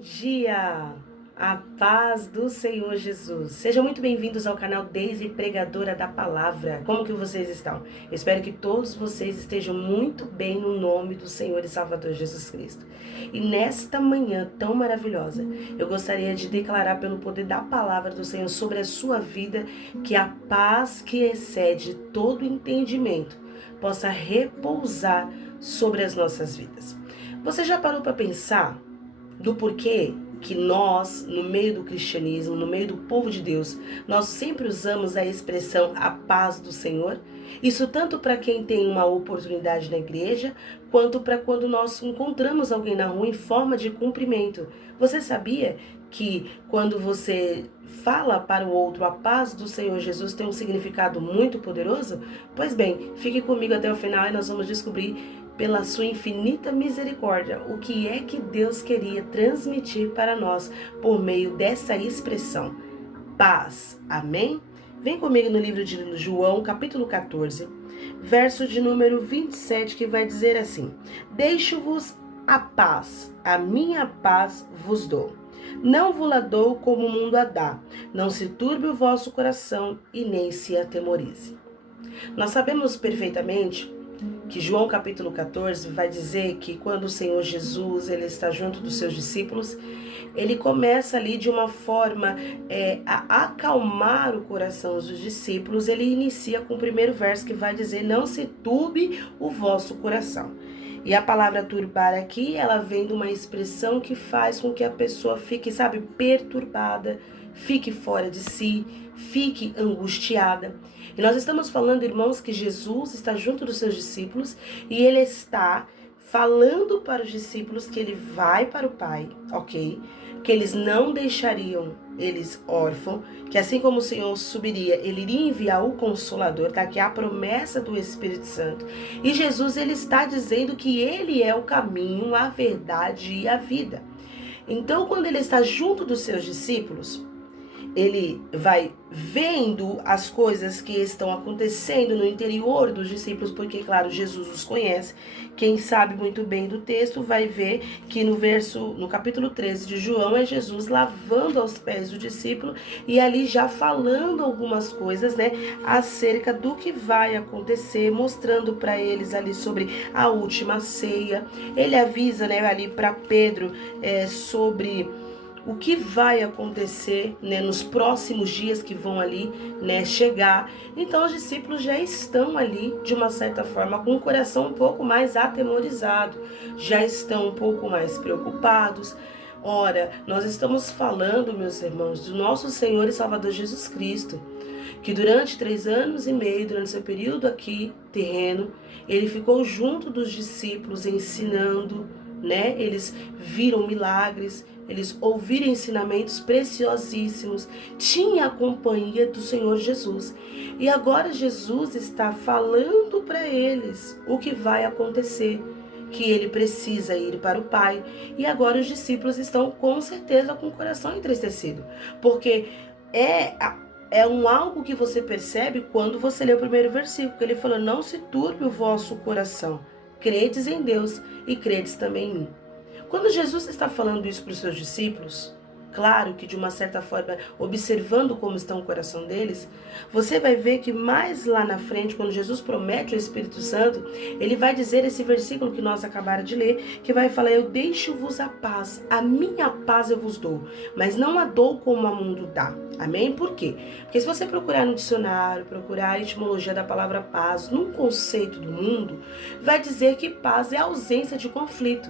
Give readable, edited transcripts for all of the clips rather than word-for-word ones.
dia! A paz do Senhor Jesus. Sejam muito bem-vindos ao canal Deise Pregadora da Palavra. Como que vocês estão? Espero que todos vocês estejam muito bem no nome do Senhor e Salvador Jesus Cristo. E nesta manhã tão maravilhosa, eu gostaria de declarar pelo poder da palavra do Senhor sobre a sua vida que a paz que excede todo entendimento possa repousar sobre as nossas vidas. Você já parou para pensar do porquê que nós, no meio do cristianismo, no meio do povo de Deus, nós sempre usamos a expressão a paz do Senhor? Isso tanto para quem tem uma oportunidade na igreja, quanto para quando nós encontramos alguém na rua em forma de cumprimento. Você sabia que quando você fala para o outro a paz do Senhor Jesus tem um significado muito poderoso? Pois bem, fique comigo até o final e nós vamos descobrir pela sua infinita misericórdia, o que é que Deus queria transmitir para nós por meio dessa expressão, paz. Amém? Vem comigo no livro de João, capítulo 14, verso de número 27, que vai dizer assim: Deixo-vos a paz, a minha paz vos dou. Não vos la dou como o mundo a dá. Não se turbe o vosso coração e nem se atemorize. Nós sabemos perfeitamente que João capítulo 14 vai dizer que quando o Senhor Jesus ele está junto dos seus discípulos, ele começa ali de uma forma a acalmar o coração dos discípulos. Ele inicia com o primeiro verso que vai dizer: não se turbe o vosso coração. E a palavra turbar aqui, ela vem de uma expressão que faz com que a pessoa fique, perturbada, fique fora de si, fique angustiada. E nós estamos falando, irmãos, que Jesus está junto dos seus discípulos e ele está falando para os discípulos que ele vai para o Pai, ok? Que eles não deixariam eles órfãos, que assim como o Senhor subiria, ele iria enviar o Consolador, tá? Que é a promessa do Espírito Santo. E Jesus, ele está dizendo que ele é o caminho, a verdade e a vida. Então, quando ele está junto dos seus discípulos, ele vai vendo as coisas que estão acontecendo no interior dos discípulos, porque, claro, Jesus os conhece. Quem sabe muito bem do texto vai ver que no capítulo 13 de João, é Jesus lavando aos pés do discípulo e ali já falando algumas coisas, acerca do que vai acontecer, mostrando para eles ali sobre a última ceia. Ele avisa, ali para Pedro sobre o que vai acontecer, nos próximos dias que vão ali, chegar. Então os discípulos já estão ali, de uma certa forma, com o coração um pouco mais atemorizado, já estão um pouco mais preocupados. Ora, nós estamos falando, meus irmãos, do nosso Senhor e Salvador Jesus Cristo, que durante 3 anos e meio, durante seu período aqui terreno, ele ficou junto dos discípulos ensinando, eles viram milagres, eles ouviram ensinamentos preciosíssimos, tinha a companhia do Senhor Jesus. E agora Jesus está falando para eles o que vai acontecer, que ele precisa ir para o Pai. E agora os discípulos estão com certeza com o coração entristecido, porque é algo que você percebe quando você lê o primeiro versículo, que ele falou: não se turbe o vosso coração, credes em Deus e credes também em mim. Quando Jesus está falando isso para os seus discípulos, claro que de uma certa forma, observando como está o coração deles, você vai ver que mais lá na frente, quando Jesus promete o Espírito Santo, ele vai dizer esse versículo que nós acabamos de ler, que vai falar: eu deixo-vos a paz, a minha paz eu vos dou, mas não a dou como o mundo dá. Amém? Por quê? Porque se você procurar no dicionário, procurar a etimologia da palavra paz, num conceito do mundo, vai dizer que paz é a ausência de conflito.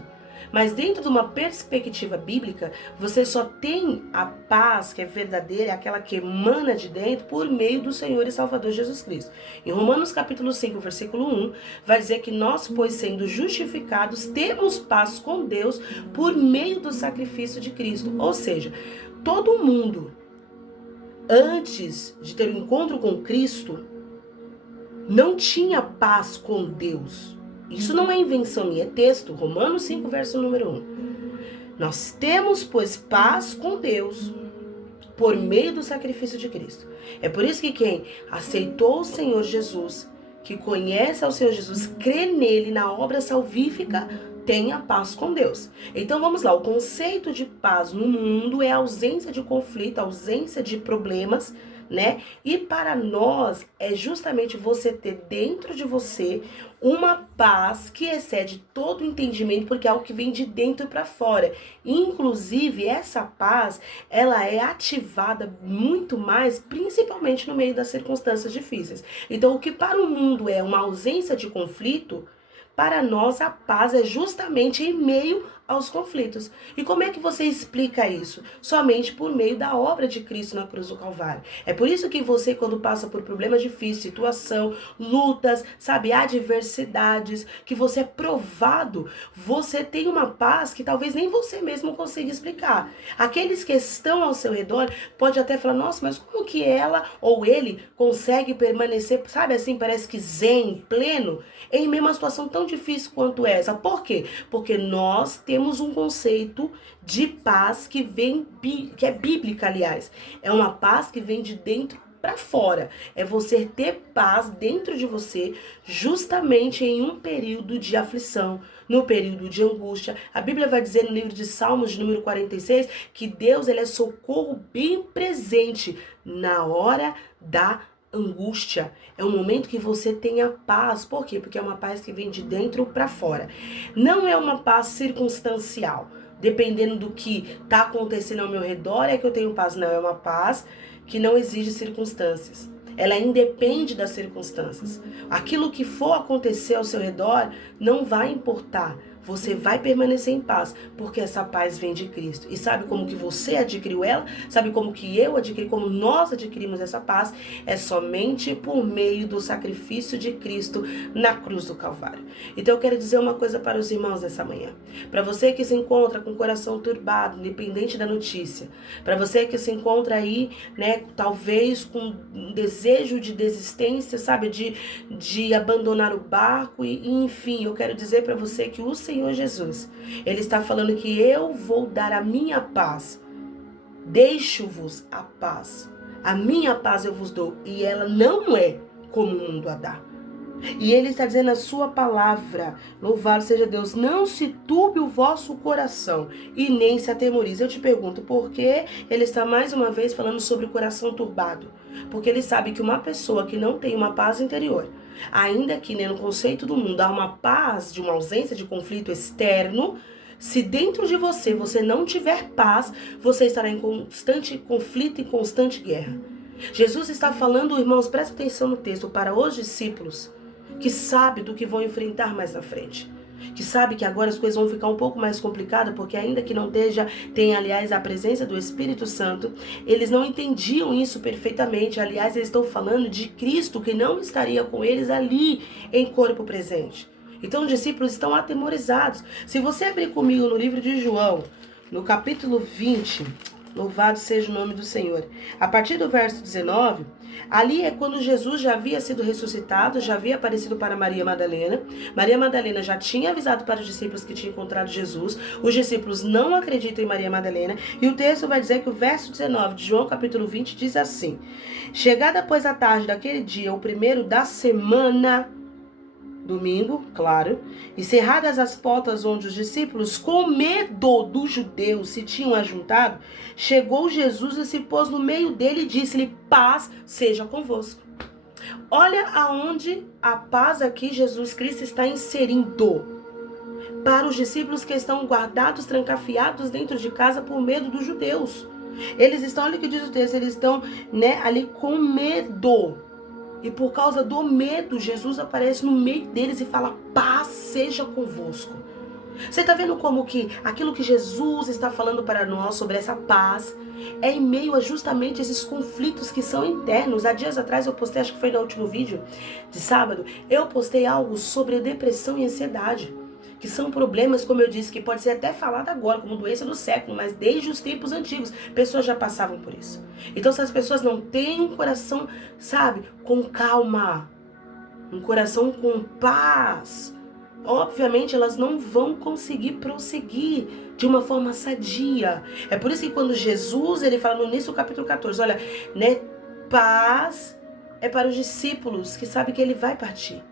Mas dentro de uma perspectiva bíblica, você só tem a paz que é verdadeira, aquela que emana de dentro, por meio do Senhor e Salvador Jesus Cristo. Em Romanos capítulo 5, versículo 1, vai dizer que nós, pois sendo justificados, temos paz com Deus por meio do sacrifício de Cristo. Ou seja, todo mundo, antes de ter um encontro com Cristo, não tinha paz com Deus. Isso não é invenção minha, é texto, Romanos 5, verso número 1. Nós temos, pois, paz com Deus por meio do sacrifício de Cristo. É por isso que quem aceitou o Senhor Jesus, que conhece ao Senhor Jesus, crê nele na obra salvífica, tenha paz com Deus. Então vamos lá, o conceito de paz no mundo é a ausência de conflito, a ausência de problemas, né? E para nós é justamente você ter dentro de você uma paz que excede todo o entendimento, porque é algo que vem de dentro para fora. Inclusive, essa paz, ela é ativada muito mais, principalmente no meio das circunstâncias difíceis. Então, o que para o mundo é uma ausência de conflito, para nós a paz é justamente em meio aos conflitos. E como é que você explica isso? Somente por meio da obra de Cristo na cruz do Calvário. É por isso que você, quando passa por problemas difíceis, situação, lutas, sabe, adversidades, que você é provado, você tem uma paz que talvez nem você mesmo consiga explicar. Aqueles que estão ao seu redor pode até falar, nossa, mas como que ela ou ele consegue permanecer, sabe assim, parece que zen, pleno, em meio a uma situação tão difícil quanto essa? Por quê? Porque nós temos um conceito de paz que é bíblica, aliás. É uma paz que vem de dentro para fora. É você ter paz dentro de você, justamente em um período de aflição, no período de angústia. A Bíblia vai dizer no livro de Salmos, de número 46, que Deus, ele é socorro bem presente na hora da angústia. É um momento que você tenha paz. Por quê? Porque é uma paz que vem de dentro para fora. Não é uma paz circunstancial. Dependendo do que está acontecendo ao meu redor é que eu tenho paz. Não, é uma paz que não exige circunstâncias. Ela independe das circunstâncias. Aquilo que for acontecer ao seu redor não vai importar. Você vai permanecer em paz, porque essa paz vem de Cristo. E sabe como que você adquiriu ela? Sabe como que eu adquiri, como nós adquirimos essa paz? É somente por meio do sacrifício de Cristo na cruz do Calvário. Então eu quero dizer uma coisa para os irmãos nessa manhã. Para você que se encontra com o coração turbado, independente da notícia. Para você que se encontra aí, né, talvez com um desejo de desistência, sabe? De abandonar o barco e enfim, eu quero dizer para você que o Senhor Jesus, ele está falando que eu vou dar a minha paz. Deixo-vos a paz. A minha paz eu vos dou. E ela não é como o mundo a dá. E ele está dizendo a sua palavra, louvado seja Deus, não se turbe o vosso coração e nem se atemorize. Eu te pergunto, por que ele está mais uma vez falando sobre o coração turbado? Porque ele sabe que uma pessoa que não tem uma paz interior, ainda que, né, no conceito do mundo há uma paz de uma ausência de conflito externo, se dentro de você não tiver paz, você estará em constante conflito e constante guerra. Jesus está falando, irmãos, presta atenção no texto, para os discípulos que sabem do que vão enfrentar mais na frente. Que sabe que agora as coisas vão ficar um pouco mais complicadas, porque ainda que não tenha, aliás, a presença do Espírito Santo, eles não entendiam isso perfeitamente. Aliás, eles estão falando de Cristo que não estaria com eles ali em corpo presente. Então os discípulos estão atemorizados. Se você abrir comigo no livro de João, no capítulo 20, louvado seja o nome do Senhor. A partir do verso 19, ali é quando Jesus já havia sido ressuscitado, já havia aparecido para Maria Madalena. Maria Madalena já tinha avisado para os discípulos que tinha encontrado Jesus. Os discípulos não acreditam em Maria Madalena. E o texto vai dizer que o verso 19 de João capítulo 20 diz assim: chegada pois a tarde daquele dia, o primeiro da semana, domingo, claro, e cerradas as portas onde os discípulos, com medo dos judeus, se tinham ajuntado, chegou Jesus e se pôs no meio dele e disse-lhe: paz seja convosco. Olha aonde a paz aqui Jesus Cristo está inserindo para os discípulos que estão guardados, trancafiados dentro de casa por medo dos judeus. Eles estão, olha o que diz o texto, eles estão, né, ali com medo. E por causa do medo, Jesus aparece no meio deles e fala: paz seja convosco. Você está vendo como que aquilo que Jesus está falando para nós sobre essa paz é em meio a justamente esses conflitos que são internos. Há dias atrás eu postei, acho que foi no último vídeo de sábado, eu postei algo sobre depressão e ansiedade, que são problemas, como eu disse, que pode ser até falado agora como doença do século, mas desde os tempos antigos, pessoas já passavam por isso. Então, se as pessoas não têm um coração, sabe, com calma, um coração com paz, obviamente elas não vão conseguir prosseguir de uma forma sadia. É por isso que quando Jesus, ele fala no início do capítulo 14, olha, né, paz é para os discípulos que sabem que ele vai partir.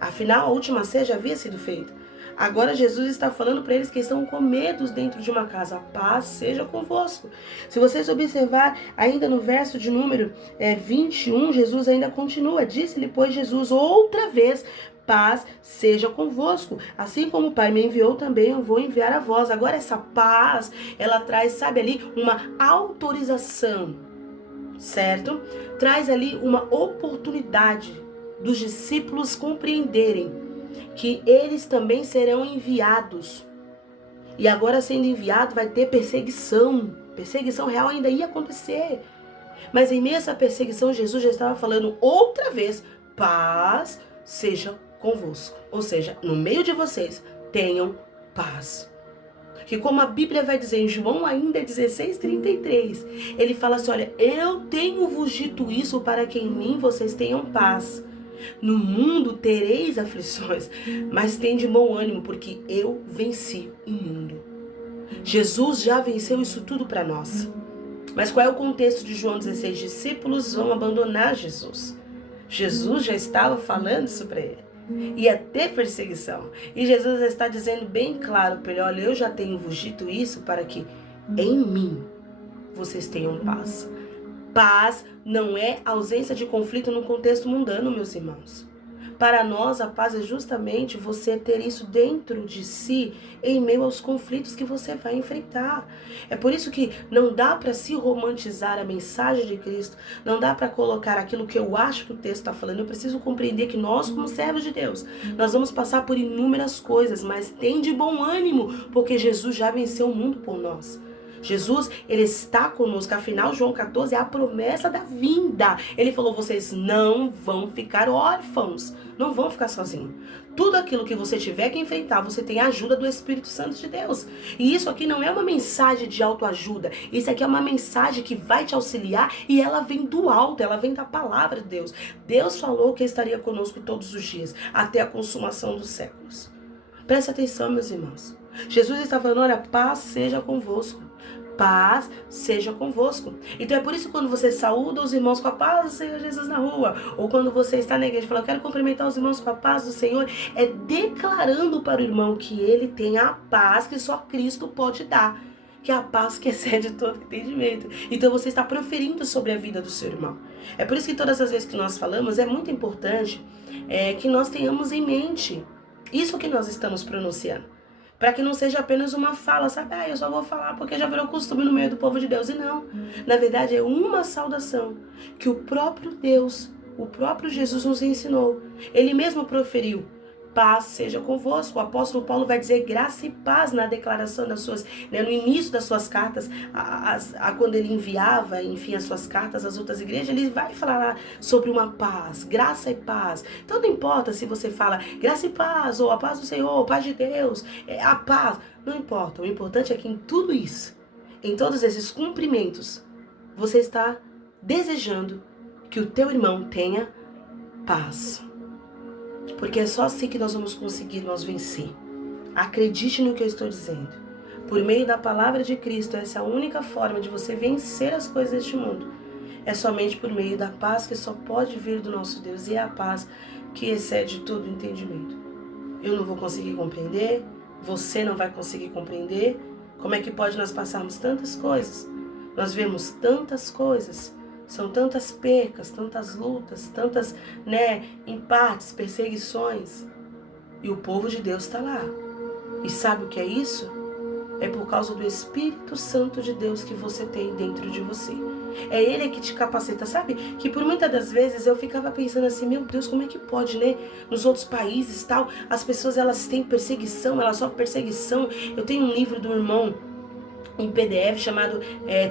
Afinal, a última ceia já havia sido feita. Agora Jesus está falando para eles que estão com medo dentro de uma casa. A paz seja convosco. Se vocês observar ainda no verso de número 21, Jesus ainda continua. Disse-lhe, pois, Jesus outra vez: paz seja convosco. Assim como o Pai me enviou, também eu vou enviar a vós. Agora essa paz, ela traz, sabe ali, uma autorização, certo? Traz ali uma oportunidade dos discípulos compreenderem que eles também serão enviados. E agora, sendo enviado, vai ter perseguição. Perseguição real ainda ia acontecer. Mas em meio a essa perseguição, Jesus já estava falando outra vez: paz seja convosco. Ou seja, no meio de vocês, tenham paz. Que como a Bíblia vai dizer em João ainda 16:33, ele fala assim: olha, eu tenho vos dito isso para que em mim vocês tenham paz. No mundo tereis aflições, mas tende bom ânimo, porque eu venci o mundo. Jesus já venceu isso tudo para nós. Mas qual é o contexto de João 16? Discípulos vão abandonar Jesus. Jesus já estava falando isso para ele. Ia ter perseguição. E Jesus já está dizendo bem claro para ele: olha, eu já tenho vos dito isso para que em mim vocês tenham paz. Paz não é ausência de conflito no contexto mundano, meus irmãos. Para nós, a paz é justamente você ter isso dentro de si, em meio aos conflitos que você vai enfrentar. É por isso que não dá para se romantizar a mensagem de Cristo, não dá para colocar aquilo que eu acho que o texto está falando. Eu preciso compreender que nós, como servos de Deus, nós vamos passar por inúmeras coisas, mas tem de bom ânimo, porque Jesus já venceu o mundo por nós. Jesus, ele está conosco. Afinal, João 14 é a promessa da vinda. Ele falou: vocês não vão ficar órfãos, não vão ficar sozinhos. Tudo aquilo que você tiver que enfrentar, você tem a ajuda do Espírito Santo de Deus. E isso aqui não é uma mensagem de autoajuda. Isso aqui é uma mensagem que vai te auxiliar, e ela vem do alto, ela vem da palavra de Deus. Deus falou que estaria conosco todos os dias, até a consumação dos séculos. Presta atenção, meus irmãos. Jesus está falando: olha, paz seja convosco. Paz seja convosco. Então é por isso que quando você saúda os irmãos com a paz do Senhor Jesus na rua, ou quando você está na igreja e fala: eu quero cumprimentar os irmãos com a paz do Senhor, é declarando para o irmão que ele tem a paz que só Cristo pode dar, que é a paz que excede todo entendimento. Então você está proferindo sobre a vida do seu irmão. É por isso que todas as vezes que nós falamos, é muito importante que nós tenhamos em mente isso que nós estamos pronunciando. Para que não seja apenas uma fala, sabe? Eu só vou falar porque já virou costume no meio do povo de Deus. E não, na verdade é uma saudação que o próprio Deus, o próprio Jesus nos ensinou. Ele mesmo proferiu: paz seja convosco. O apóstolo Paulo vai dizer graça e paz na declaração das suas, no início das suas cartas, quando ele enviava, enfim, as suas cartas às outras igrejas, ele vai falar lá sobre uma paz, graça e paz. Então não importa se você fala graça e paz, ou a paz do Senhor, paz de Deus, a paz, não importa. O importante é que em tudo isso, em todos esses cumprimentos, você está desejando que o teu irmão tenha paz. Porque é só assim que nós vamos conseguir nós vencer. Acredite no que eu estou dizendo. Por meio da palavra de Cristo, essa é a única forma de você vencer as coisas deste mundo. É somente por meio da paz que só pode vir do nosso Deus. E é a paz que excede todo entendimento. Eu não vou conseguir compreender, você não vai conseguir compreender. Como é que pode nós passarmos tantas coisas? Nós vemos tantas coisas. São tantas percas, tantas lutas, tantas, empates, perseguições. E o povo de Deus está lá. E sabe o que é isso? É por causa do Espírito Santo de Deus que você tem dentro de você. É Ele que te capacita. Sabe que por muitas das vezes eu ficava pensando assim: meu Deus, como é que pode, nos outros países tal, as pessoas elas têm perseguição, elas sofrem perseguição. Eu tenho um livro do irmão em PDF chamado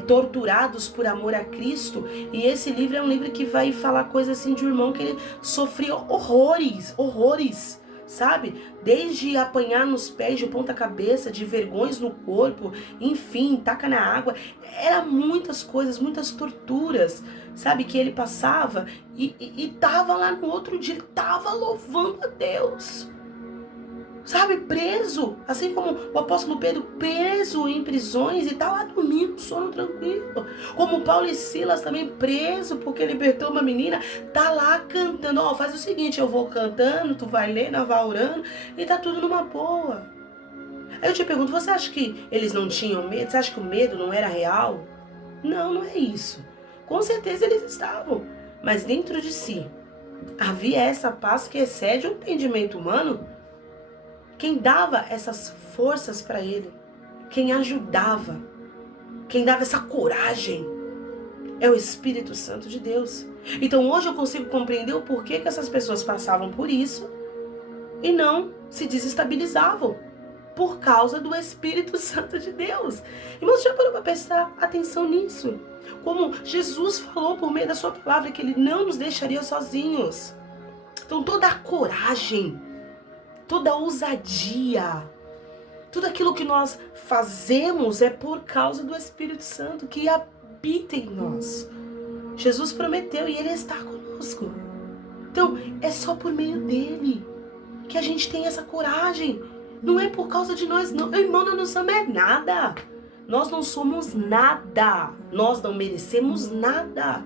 Torturados por Amor a Cristo, e esse livro é um livro que vai falar coisas assim de um irmão que ele sofria horrores, sabe? Desde apanhar nos pés de ponta cabeça, de vergões no corpo, enfim, taca na água, era muitas coisas, muitas torturas, sabe, que ele passava e tava lá no outro dia, ele tava louvando a Deus. sabe, preso, assim como o apóstolo Pedro, preso em prisões e tá lá dormindo, sono tranquilo. Como Paulo e Silas também preso porque libertou uma menina, tá lá cantando. Ó, faz o seguinte, eu vou cantando, tu vai lendo, vai orando e tá tudo numa boa. Aí eu te pergunto, você acha que eles não tinham medo? Você acha que o medo não era real? Não, não é isso. Com certeza eles estavam, mas dentro de si havia essa paz que excede o entendimento humano. Quem dava essas forças para ele, quem ajudava, quem dava essa coragem, é o Espírito Santo de Deus. Então hoje eu consigo compreender o porquê que essas pessoas passavam por isso e não se desestabilizavam por causa do Espírito Santo de Deus. Irmãos, já parou para prestar atenção nisso? Como Jesus falou por meio da sua palavra que ele não nos deixaria sozinhos. Então toda a coragem, toda a ousadia, tudo aquilo que nós fazemos é por causa do Espírito Santo que habita em nós. Jesus prometeu e Ele está conosco. Então, é só por meio dEle que a gente tem essa coragem. Não é por causa de nós, não. Irmão, nós não somos nada. Nós não somos nada. Nós não merecemos nada.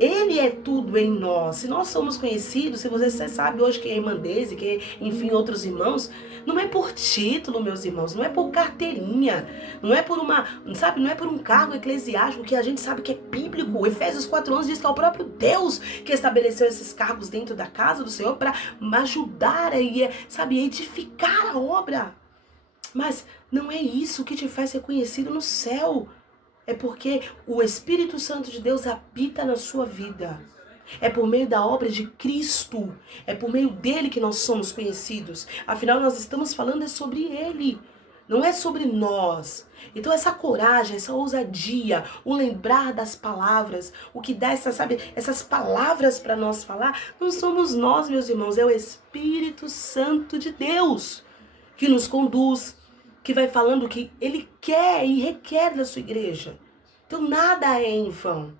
Ele é tudo em nós. Se nós somos conhecidos, se você sabe hoje quem é irmã Deise, quem enfim outros irmãos, não é por título, meus irmãos, não é por carteirinha, não é por uma, sabe, não é por um cargo eclesiástico que a gente sabe que é bíblico. Efésios 4:11 diz que é o próprio Deus que estabeleceu esses cargos dentro da casa do Senhor para ajudar e, sabe, edificar a obra. Mas não é isso que te faz ser conhecido no céu. É porque o Espírito Santo de Deus habita na sua vida. É por meio da obra de Cristo. É por meio dele que nós somos conhecidos. Afinal, nós estamos falando sobre ele. Não é sobre nós. Então essa coragem, essa ousadia, o lembrar das palavras, o que dá essas palavras para nós falar, não somos nós, meus irmãos. É o Espírito Santo de Deus que nos conduz, que vai falando o que ele quer e requer da sua igreja. Então nada é em vão.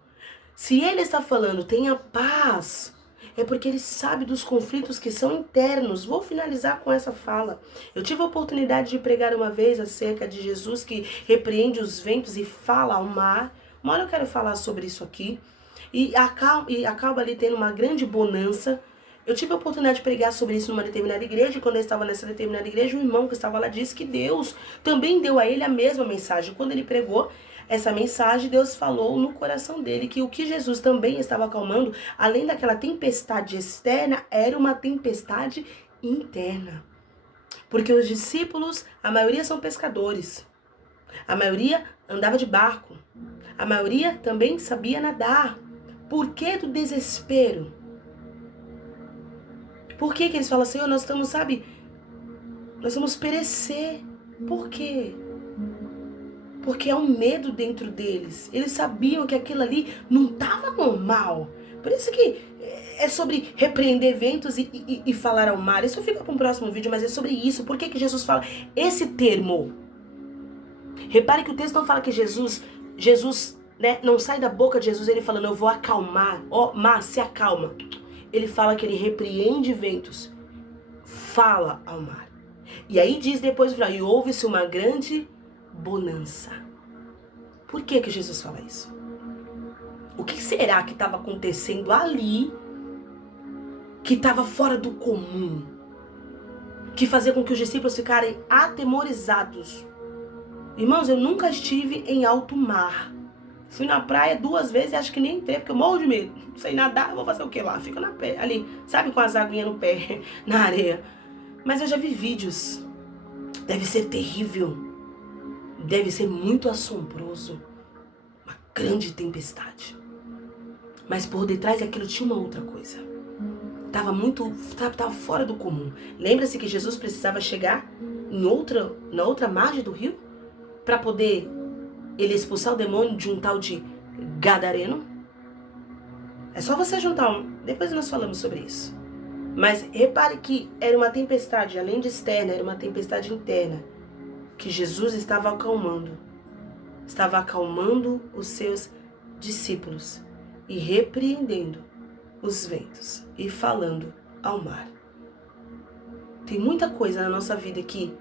Se ele está falando, tenha paz, é porque ele sabe dos conflitos que são internos. Vou finalizar com essa fala. Eu tive a oportunidade de pregar uma vez acerca de Jesus que repreende os ventos e fala ao mar. Uma hora eu quero falar sobre isso aqui. E acaba ali tendo uma grande bonança. Eu tive a oportunidade de pregar sobre isso numa determinada igreja, e quando eu estava nessa determinada igreja, um irmão que estava lá disse que Deus também deu a ele a mesma mensagem. Quando ele pregou essa mensagem, Deus falou no coração dele que o que Jesus também estava acalmando, além daquela tempestade externa, era uma tempestade interna. Porque os discípulos, a maioria são pescadores, a maioria andava de barco, a maioria também sabia nadar. Por que do desespero? Por que eles falam, Senhor, nós estamos, sabe, nós vamos perecer. Por quê? Porque há um medo dentro deles. Eles sabiam que aquilo ali não estava normal. Por isso que é sobre repreender ventos e falar ao mar. Isso fica para um próximo vídeo, mas é sobre isso. Por que Jesus fala esse termo? Repare que o texto não fala que Jesus, né, não sai da boca de Jesus ele falando, eu vou acalmar. Ó, mar, se acalma. Ele fala que ele repreende ventos, fala ao mar. E aí diz depois, e houve-se uma grande bonança. Por que Jesus fala isso? O que será que estava acontecendo ali, que estava fora do comum, que fazia com que os discípulos ficarem atemorizados? Irmãos, eu nunca estive em alto mar. Fui na praia 2 vezes e acho que nem entrei, porque eu morro de medo. Não sei nadar, vou fazer o que lá? Fico na pé, ali, sabe, com as aguinhas no pé, na areia. Mas eu já vi vídeos. Deve ser terrível. Deve ser muito assombroso. Uma grande tempestade. Mas por detrás daquilo tinha uma outra coisa. Tava fora do comum. Lembra-se que Jesus precisava chegar na outra margem do rio para poder ele expulsar o demônio de um tal de Gadareno? É só você juntar depois nós falamos sobre isso. Mas repare que era uma tempestade, além de externa, era uma tempestade interna, que Jesus estava acalmando. Estava acalmando os seus discípulos e repreendendo os ventos e falando ao mar. Tem muita coisa na nossa vida que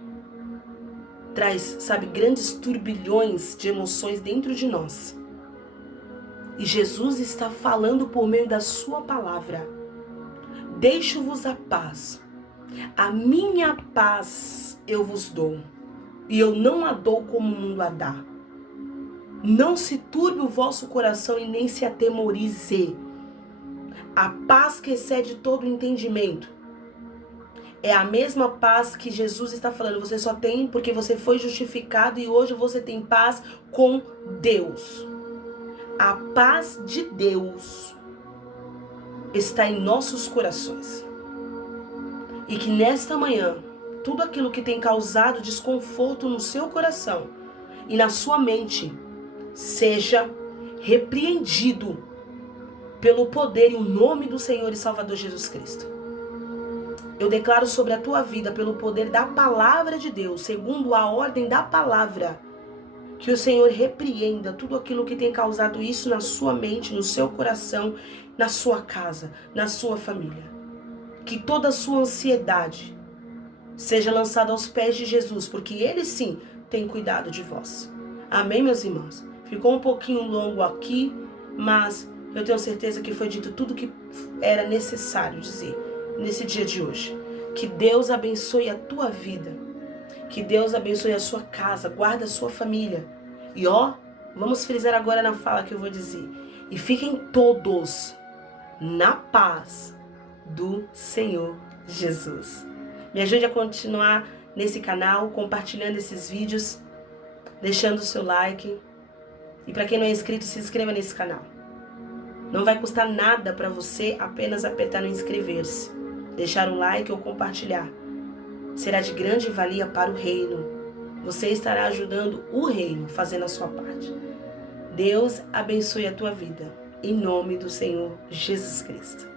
traz, sabe, grandes turbilhões de emoções dentro de nós. E Jesus está falando por meio da sua palavra. Deixo-vos a paz. A minha paz eu vos dou. E eu não a dou como o mundo a dá. Não se turbe o vosso coração e nem se atemorize. A paz que excede todo o entendimento. É a mesma paz que Jesus está falando. Você só tem porque você foi justificado e hoje você tem paz com Deus. A paz de Deus está em nossos corações. E que nesta manhã, tudo aquilo que tem causado desconforto no seu coração e na sua mente, seja repreendido pelo poder e o nome do Senhor e Salvador Jesus Cristo. Eu declaro sobre a tua vida, pelo poder da palavra de Deus, segundo a ordem da palavra, que o Senhor repreenda tudo aquilo que tem causado isso na sua mente, no seu coração, na sua casa, na sua família. Que toda a sua ansiedade seja lançada aos pés de Jesus, porque Ele sim tem cuidado de vós. Amém, meus irmãos? Ficou um pouquinho longo aqui, mas eu tenho certeza que foi dito tudo que era necessário dizer nesse dia de hoje. Que Deus abençoe a tua vida. Que Deus abençoe a sua casa, guarda a sua família. E vamos frisar agora na fala que eu vou dizer. E fiquem todos na paz do Senhor Jesus. Me ajude a continuar nesse canal, compartilhando esses vídeos, deixando o seu like. E para quem não é inscrito, se inscreva nesse canal. Não vai custar nada para você apenas apertar no inscrever-se, deixar um like ou compartilhar. Será de grande valia para o reino. Você estará ajudando o reino, fazendo a sua parte. Deus abençoe a tua vida. Em nome do Senhor Jesus Cristo.